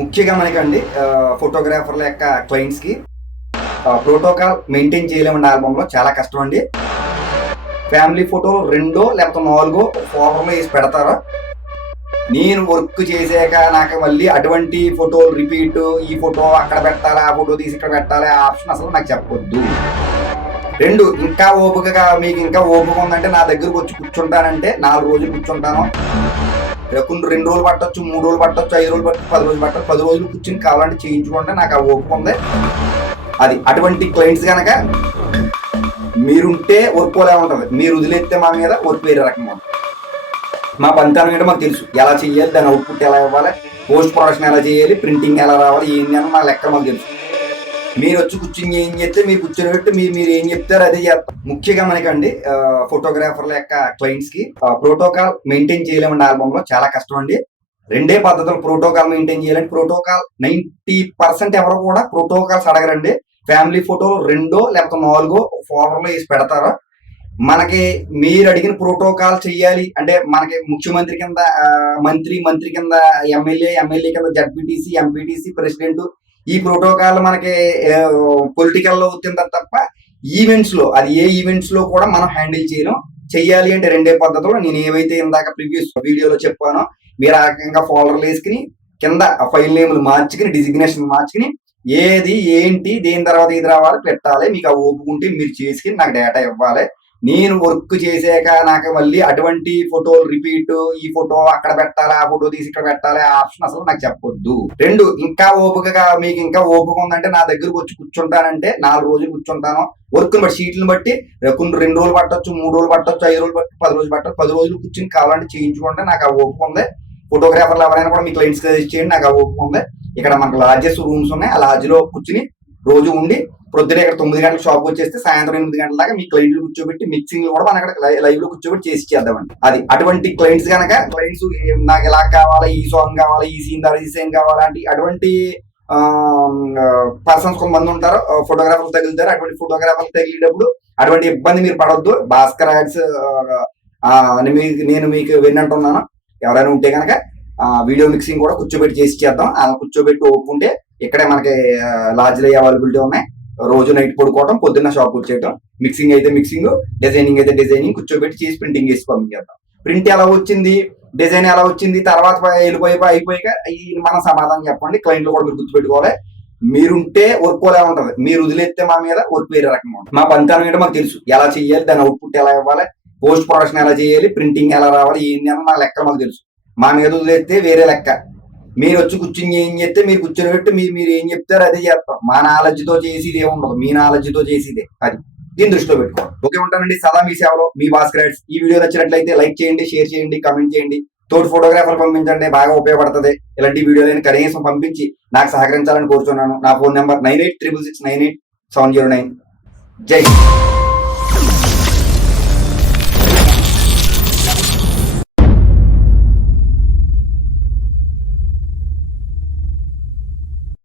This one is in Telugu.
ముఖ్యంగా మనకండి ఫోటోగ్రాఫర్ల యొక్క క్లయింట్స్కి ప్రోటోకాల్ మెయింటైన్ చేయలేమండి. ఆల్బంలో చాలా కష్టం అండి. ఫ్యామిలీ ఫోటోలు 2 లేకపోతే 4 ఫోల్డర్లో వేసి పెడతారు. నేను వర్క్ చేసాక నాకు మళ్ళీ అటువంటి ఫోటోలు రిపీట్, ఈ ఫోటో అక్కడ పెట్టాలి, ఆ ఫోటో తీసి ఇక్కడ పెట్టాలి, ఆ ఆప్షన్ అసలు నాకు చెప్పొద్దు. 2 ఇంకా ఓపికగా మీకు ఇంకా ఓపిక ఉందంటే నా దగ్గరకు వచ్చి కూర్చుంటానంటే 4 రోజులు కూర్చుంటాను. కొన్ని 2 రోజులు పట్టొచ్చు, 3 రోజులు పట్టొచ్చు, 5 రోజులు పట్టొచ్చు, 10 రోజులు పట్టొచ్చు. 10 రోజులు కూర్చుని కావాలంటే చేయించుకుంటే నాకు ఆ ఓపిక ఉంది. అది అటువంటి క్లయింట్స్ కనుక మీరుంటే వర్క్ ఎలా ఉంటుంది, మీరు వదిలేస్తే మా మీద వర్క్ వేరే రకంగా ఉంటుంది. మా పంతానం ఏంటో మాకు తెలుసు, ఎలా చేయాలి, దాని అవుట్పుట్ ఎలా ఇవ్వాలి, పోస్ట్ ప్రొడక్షన్ ఎలా చేయాలి, ప్రింటింగ్ ఎలా రావాలి, ఏంటి అని మా లెక్క మాకు తెలుసు. మీరు వచ్చి కూర్చుని ఏం చేస్తే మీరు కూర్చొని పెట్టి మీరు ఏం చెప్తారో అదే చేస్తాం. ముఖ్యంగా మనకండి ఫోటోగ్రాఫర్ల యొక్క క్లయింట్స్కి ప్రోటోకాల్ మెయింటైన్ చేయలేమండి. ఆల్బంలో చాలా కష్టం అండి. 2 పద్ధతులు ప్రోటోకాల్ మెయింటైన్ చేయాలండి. ప్రోటోకాల్ 90% ఎవరు కూడా ప్రోటోకాల్స్ అడగరండి. ఫ్యామిలీ ఫోటోలు 2 లేకపోతే 4 ఫోల్డర్లో వేసి పెడతారు. మనకి మీరు అడిగిన ప్రోటోకాల్ చెయ్యాలి అంటే మనకి ముఖ్యమంత్రి కింద మంత్రి కింద ఎమ్మెల్యే కింద జడ్పీటీసీ, ఎంపీటీసీ, ప్రెసిడెంట్, ఈ ప్రోటోకాల్ మనకి పొలిటికల్లో వచ్చింది తప్ప ఈవెంట్స్ లో, అది ఏ ఈవెంట్స్ లో కూడా మనం హ్యాండిల్ చేయలేం. చెయ్యాలి అంటే 2 పద్ధతులు నేను ఏవైతే ఇందాక ప్రీవియస్ వీడియోలో చెప్పానో మీరు ఆ రకంగా ఫోల్డర్లు వేసుకుని కింద ఫైల్ నేమ్లు మార్చుకుని డిజిగ్నేషన్ మార్చుకుని ఏది ఏంటి దేని తర్వాత ఇది రావాలి పెట్టాలి. మీకు ఆ ఒప్పుకుంటే మీరు చేసుకుని నాకు డేటా ఇవ్వాలి. నేను వర్క్ చేసాక నాకు మళ్ళీ అటువంటి ఫోటోలు రిపీట్, ఈ ఫోటో అక్కడ పెట్టాలి, ఆ ఫోటో తీసి ఇక్కడ పెట్టాలి, ఆ ఆప్షన్ అసలు నాకు చెప్పొద్దు. 2 ఇంకా ఓపికగా మీకు ఇంకా ఓపిక ఉందంటే నా దగ్గరకు వచ్చి కూర్చుంటానంటే 4 రోజులు కూర్చుంటాను. వర్క్ బట్టి షీట్లను బట్టి కొన్ని 2 రోజులు పట్టొచ్చు, 3 రోజులు పట్టొచ్చు, 5 రోజులు పట్టొచ్చు, 10 రోజులు పట్టొచ్చు. 10 రోజులు కూర్చుని కావాలంటే చేయించుకుంటే నాకు ఆ ఓపిక ఉంది. ఫోటోగ్రాఫర్లు ఎవరైనా కూడా మీ క్లయింట్స్ సజెస్ట్ చేయండి, నాకు ఆ ఓపిక ఉంది. ఇక్కడ మనకు లాడ్జెస్ రూమ్స్ ఉన్నాయి, ఆ లాడ్జ్ లో కూర్చుని రోజు ఉండి ప్రొద్దున ఇక్కడ 9 గంటలకు షాప్ వచ్చేస్తే సాయంత్రం 8 గంటల దాకా మీ క్లయింట్లు కూర్చోబెట్టి మిక్సింగ్ కూడా మనం అక్కడ లైవ్ లో కూర్చోబెట్టి చేసి చేద్దామండి. అది అటువంటి క్లయింట్స్ కనుక క్లయింట్స్ నాకు ఎలా కావాలి, ఈ సాంగ్ కావాలి, ఈ సీన్ కావాలి, ఈ సీన్ కావాలి, అటువంటి పర్సన్స్ కొంతమంది ఉంటారు, ఫోటోగ్రాఫర్లు తగులుతారు. అటువంటి ఫోటోగ్రాఫర్లు తగిలేటప్పుడు అటువంటి ఇబ్బంది మీరు పడవద్దు. భాస్కర్ యాడ్స్ నేను మీకు విన్నంటున్నాను. ఎవరైనా ఉంటే కనుక వీడియో మిక్సింగ్ కూడా కూర్చోబెట్టి చేసి చేద్దాం. అలా కూర్చోబెట్టి ఒప్పుకుంటే ఇక్కడే మనకి లాడ్జ్లో అవైలబిలిటీ ఉన్నాయి. రోజు నైట్ పడుకోవడం, పొద్దున్న షాప్ వచ్చేయటం. మిక్సింగ్ అయితే మిక్సింగ్, డిజైనింగ్ అయితే డిజైనింగ్ కూర్చోబెట్టి చేసి ప్రింటింగ్ చేసి పంపించేద్దాం. ప్రింట్ ఎలా వచ్చింది, డిజైన్ ఎలా వచ్చింది, తర్వాత అయిపోయాక మనం సమాధానం చెప్పండి. క్లయింట్లు కూడా మీరు గుర్తుపెట్టుకోవాలి. మీరుంటే వర్క్ ఎలా ఉంటుంది, మీరు వదిలేస్తే మా మీద వర్క్ వేరే రకంగా ఉంటుంది. మా పంతానం ఏంటో మాకు తెలుసు, ఎలా చేయాలి, దాని అవుట్పుట్ ఎలా ఇవ్వాలి, పోస్ట్ ప్రొడక్షన్ ఎలా చేయాలి, ప్రింటింగ్ ఎలా రావాలి, ఏంటి అని మా లెక్క మాకు తెలుసు. మా మీద వదిలేస్తే వేరే లెక్క. మీరు వచ్చి కూర్చుని ఏం చేస్తే మీరు కూర్చొని పెట్టి మీరు ఏం చెప్తారో అదే చేస్తాం. మా నాలెడ్జ్తో చేసేది ఏముండదు, మీ నాలెడ్జ్తో చేసేదే. అది దీన్ని దృష్టిలో పెట్టుకోండి. ఓకే, ఉంటానండి. సదా మీ సేవలో మీ భాస్కర్ యాడ్స్. ఈ వీడియో నచ్చినట్లయితే లైక్ చేయండి, షేర్ చేయండి, కామెంట్ చేయండి. తోటి ఫోటోగ్రాఫర్ పంపించండి, బాగా ఉపయోగపడుతుంది. ఇలాంటి వీడియోలను కనీసం పంపించి నాకు సహకరించాలని కోరుతున్నాను. నా ఫోన్ నెంబర్ 9866698709. జై